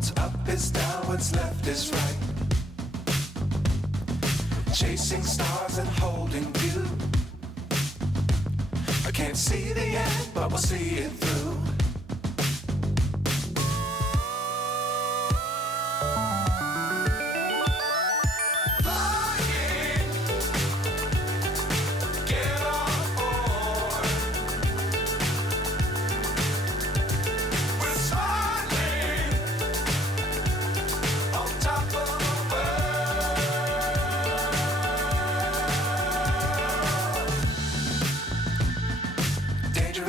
What's up is down, what's left is right. Chasing stars and holding you. I can't see the end, but we'll see it through.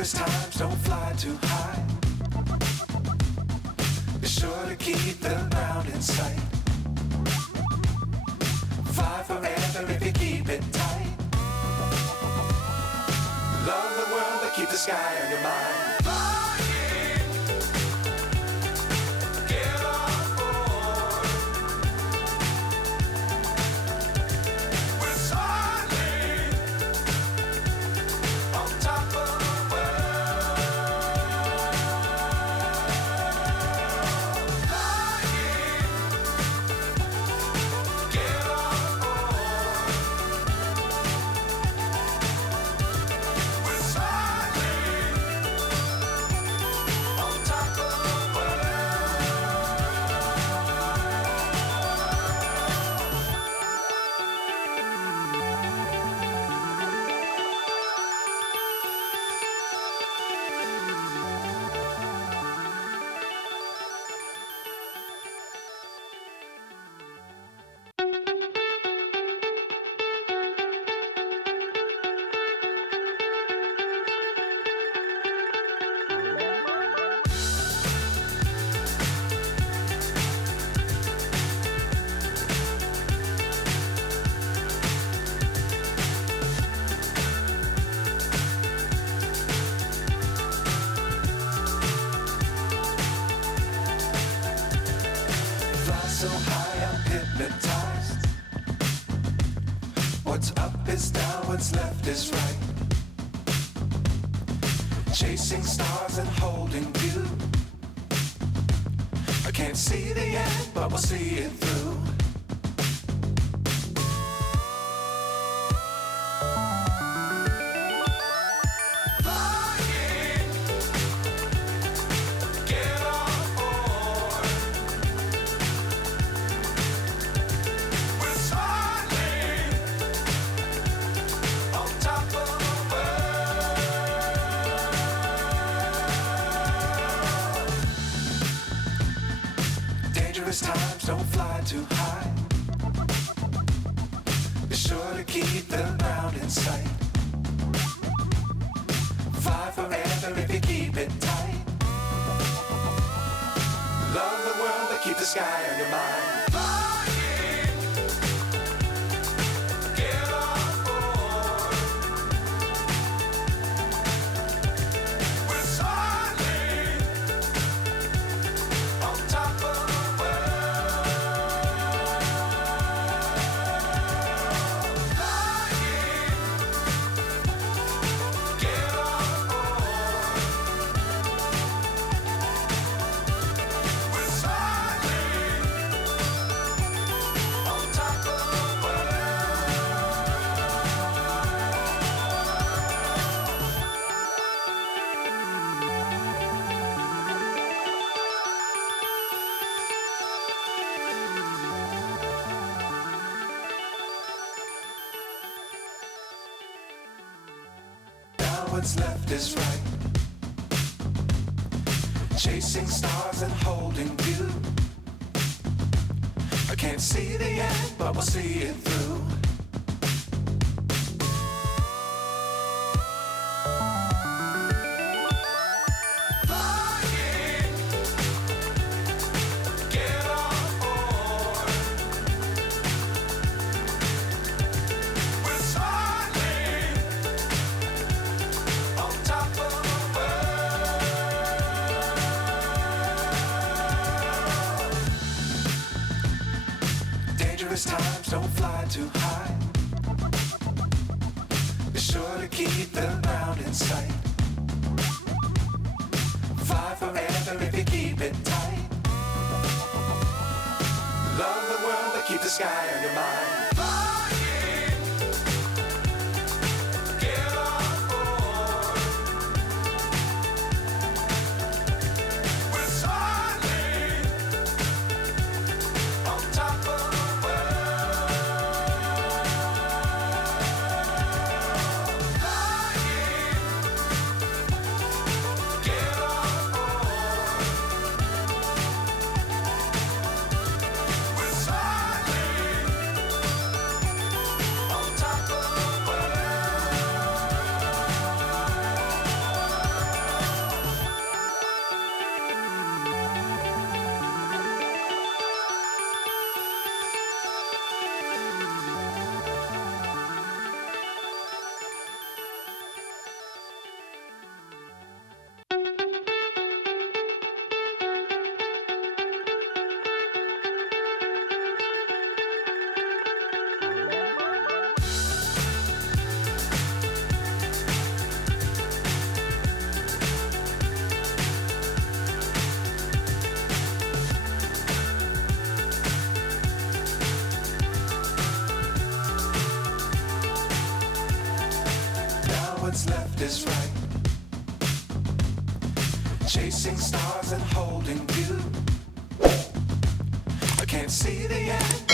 Times don't fly too high. Be sure to keep the ground in sight. Fly forever if you keep it tight. Love the world but keep the sky on your mind. So high I'm hypnotized. What's up is down, what's left is right. Chasing stars and holding you. I can't see the end, but we'll see it through. Times don't fly too high. Be sure to keep the ground in sight. Fly forever if you keep it tight. Love the world but keep the sky on your mind. What's left is right. Chasing stars and holding you. I can't see the end, but we'll see it through. Times don't fly too high. Be sure to keep the ground in sight. Fly forever if you keep it tight. the sky on your mind. Get on board. We're soaring on top of the world. Flying. Get on board. We're soaring on top of the world. Now what's left is right. Chasing stars and holding you. I can't see the end,